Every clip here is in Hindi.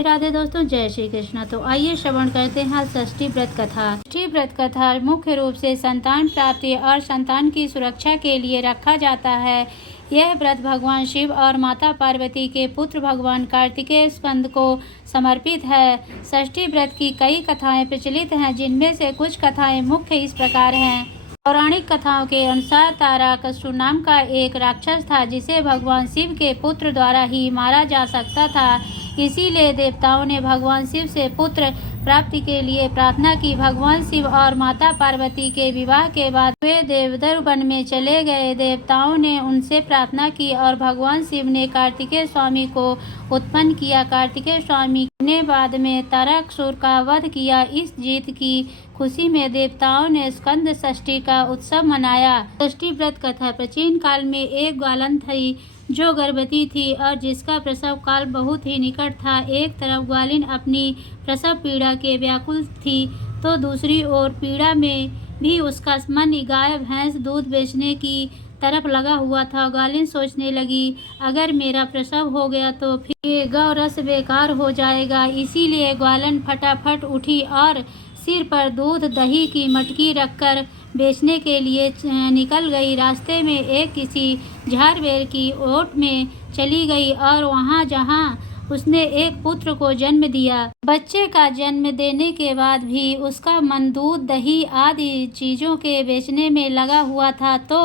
राधे दोस्तों, जय श्री कृष्ण। तो आइए श्रवण करते हैं षष्ठी व्रत कथा। षष्ठी व्रत कथा मुख्य रूप से संतान प्राप्ति और संतान की सुरक्षा के लिए रखा जाता है। यह व्रत भगवान शिव और माता पार्वती के पुत्र भगवान कार्तिकेय स्कंद को समर्पित है। षष्ठी व्रत की कई कथाएं प्रचलित हैं, जिनमें से कुछ कथाएं मुख्य इस प्रकार हैं। पौराणिक कथाओं के अनुसार तारकासुर नाम का एक राक्षस था, जिसे भगवान शिव के पुत्र द्वारा ही मारा जा सकता था। इसीलिए देवताओं ने भगवान शिव से पुत्र प्राप्ति के लिए प्रार्थना की। भगवान शिव और माता पार्वती के विवाह के बाद वे देवदर वन में चले गए। देवताओं ने उनसे प्रार्थना की और भगवान शिव ने कार्तिकेय स्वामी को उत्पन्न किया। कार्तिकेय स्वामी ने बाद में तारकासुर का वध किया। इस जीत की खुशी में देवताओं ने स्कंद षष्ठी का उत्सव मनाया। षष्ठी व्रत कथा। प्राचीन काल में एक ग्वालन थी जो गर्भवती थी और जिसका प्रसव काल बहुत ही निकट था। एक तरफ ग्वालिन अपनी प्रसव पीड़ा के व्याकुल थी, तो दूसरी ओर पीड़ा में भी उसका मन गाय भैंस दूध बेचने की तरफ लगा हुआ था। ग्वालिन सोचने लगी, अगर मेरा प्रसव हो गया तो फिर ये गौ रस बेकार हो जाएगा। इसीलिए ग्वालिन फटाफट उठी और सिर पर दूध दही की मटकी रखकर बेचने के लिए निकल गई। रास्ते में एक किसी झाड़बेर की ओट में चली गई और वहां जहां उसने एक पुत्र को जन्म दिया। बच्चे का जन्म देने के बाद भी उसका मन दूध दही आदि चीज़ों के बेचने में लगा हुआ था, तो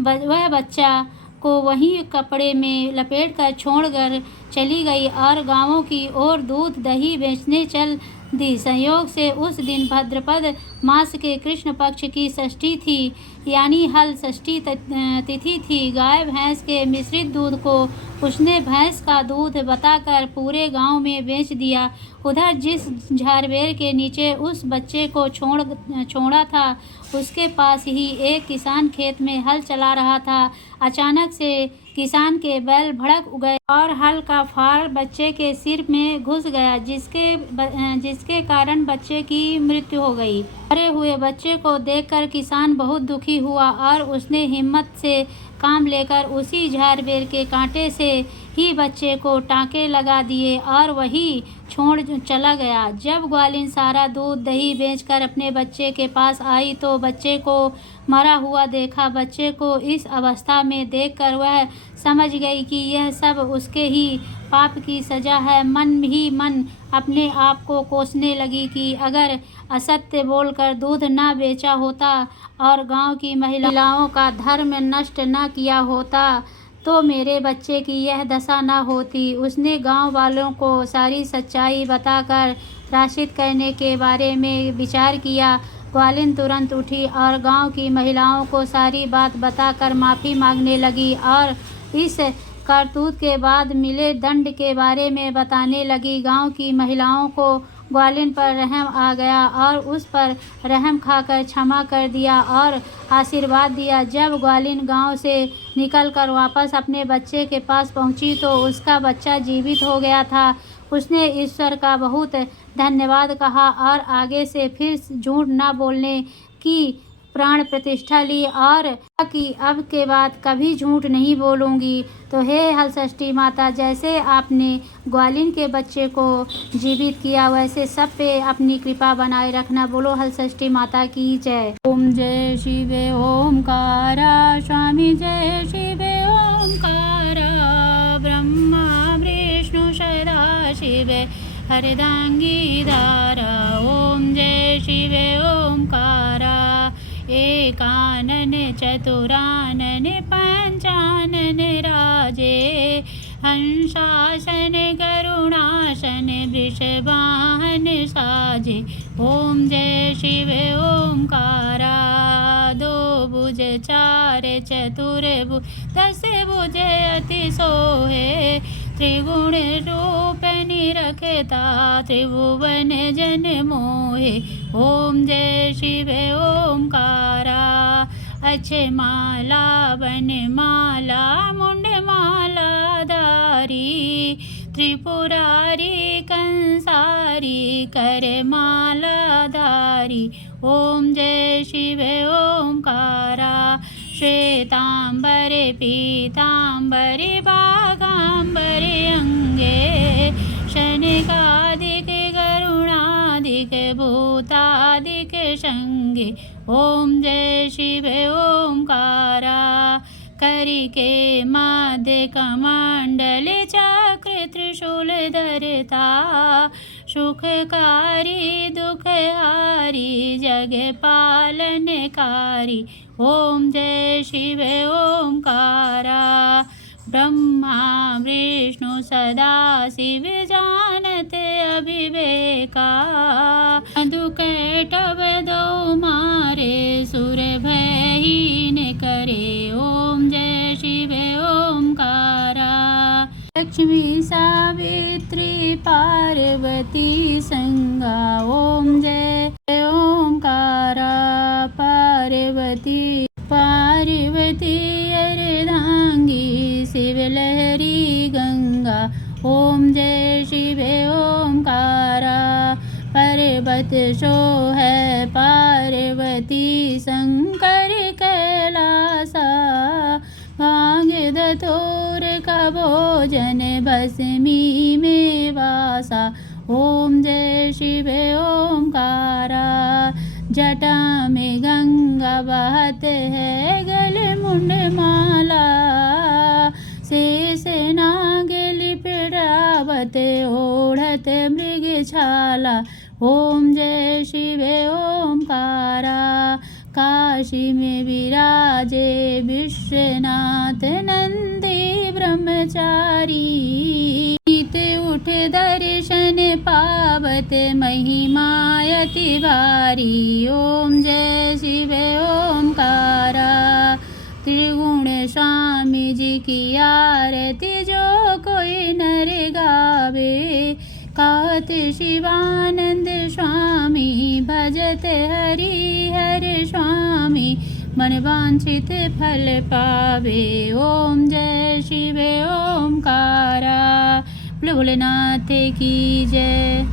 वह बच्चा को वहीं कपड़े में लपेटकर छोड़कर चली गई और गांवों की ओर दूध दही बेचने चल दी। संयोग से उस दिन भाद्रपद मास के कृष्ण पक्ष की षष्ठी थी, यानी हल षष्ठी तिथि थी। गाय भैंस के मिश्रित दूध को उसने भैंस का दूध बताकर पूरे गांव में बेच दिया। उधर जिस झाड़बेर के नीचे उस बच्चे को छोड़ा था, उसके पास ही एक किसान खेत में हल चला रहा था। अचानक से किसान के बैल भड़क गए और हल का फाड़ बच्चे के सिर में घुस गया, जिसके कारण बच्चे की मृत्यु हो गई। मरे हुए बच्चे को देखकर किसान बहुत दुखी हुआ और उसने हिम्मत से काम लेकर उसी झाड़बेर के कांटे से ही बच्चे को टाँके लगा दिए और वही छोड़ चला गया। जब ग्वालिन सारा दूध दही बेचकर अपने बच्चे के पास आई तो बच्चे को मरा हुआ देखा। बच्चे को इस अवस्था में देखकर वह समझ गई कि यह सब उसके ही पाप की सजा है। मन ही मन अपने आप को कोसने लगी कि अगर असत्य बोलकर दूध न बेचा होता और गांव की महिलाओं का धर्म नष्ट न किया होता तो मेरे बच्चे की यह दशा न होती। उसने गांव वालों को सारी सच्चाई बताकर प्रायश्चित करने के बारे में विचार किया। ग्वालिन तुरंत उठी और गांव की महिलाओं को सारी बात बताकर माफ़ी मांगने लगी और इस करतूत के बाद मिले दंड के बारे में बताने लगी। गांव की महिलाओं को ग्वालिन पर रहम आ गया और उस पर रहम खाकर क्षमा कर दिया और आशीर्वाद दिया। जब ग्वालिन गांव से निकलकर वापस अपने बच्चे के पास पहुंची तो उसका बच्चा जीवित हो गया था। उसने ईश्वर का बहुत धन्यवाद कहा और आगे से फिर झूठ न बोलने की प्राण प्रतिष्ठा ली और कि अब के बाद कभी झूठ नहीं बोलूँगी। तो हे हलषष्ठी माता, जैसे आपने ग्वालिन के बच्चे को जीवित किया वैसे सब पे अपनी कृपा बनाए रखना। बोलो हलषष्ठी माता की जय। ओम जय शिवे ओमकारा, स्वामी जय शिवे ओमकारा, ब्रह्मा विष्णु सदा शिवे हरदांगी दारा। ओम जय शिवे ओमकारा, एकानन चतुरानन पंचानन राजे, हंसासन करुणासन वृषवाहन साजे। ओम जय शिव ओमकारा, दो भुज चार चतुर भुज दस भुज अति सोहे, त्रिगुण रूप निरखता त्रिभुवन जन मोहे। ओम जय शिव ओमकारा, अक्षय माला वन माला मुंड माला धारी, त्रिपुरारी कंसारी कर माला धारी। ओम जय शिव ओमकारा, श्वेतांबर पीतांबर बागांबर अंगे, क्षणिकाधिक करुणाधिक भूताधिक संगे। ओम जय शिव ओंकारा। करिके माध्य कमंडल चक्र त्रिशूल धरता। सुखकारी दुखहारी जग पालनकारी। ओम जय शिव ओंकारा। ब्रह्मा विष्णु सदा शिव जानत अविवेका। दुकटव दो मारे सुर भयहीन करे। ओम जय शिव ओंकारा। लक्ष्मी सावित्री पार्वती संगा। ओम जय ओंकारा। पार्वती अर्धांगी शिवलहरी गंगा। ओम जय शिव ओंकारा। पर्वत शो है पार्वती शंकर कैलासा। भांग धतूर का भोजन भस्मी में वासा। ओम जय शिव ओंकारा। जटा में गंगा बहत है गले मुंड माला। शेष नाग लिपटावत ओढ़त मृग छाला। ओम जय शिव ओंकारा। काशी में विराजे विश्वनाथ नंदी ब्रह्मचारी। नित उठ दर्शन पावत महिमायति भारी। ओम जय शिव ओंकारा। त्रिगुण स्वामी जी की आरती जो कोई नर गावे। कहत शिवानंद स्वामी भजत हरि हर स्वामी। मन वांछित फल पावे। ओम जय शिव ओंकारा। भोलेनाथ की जय।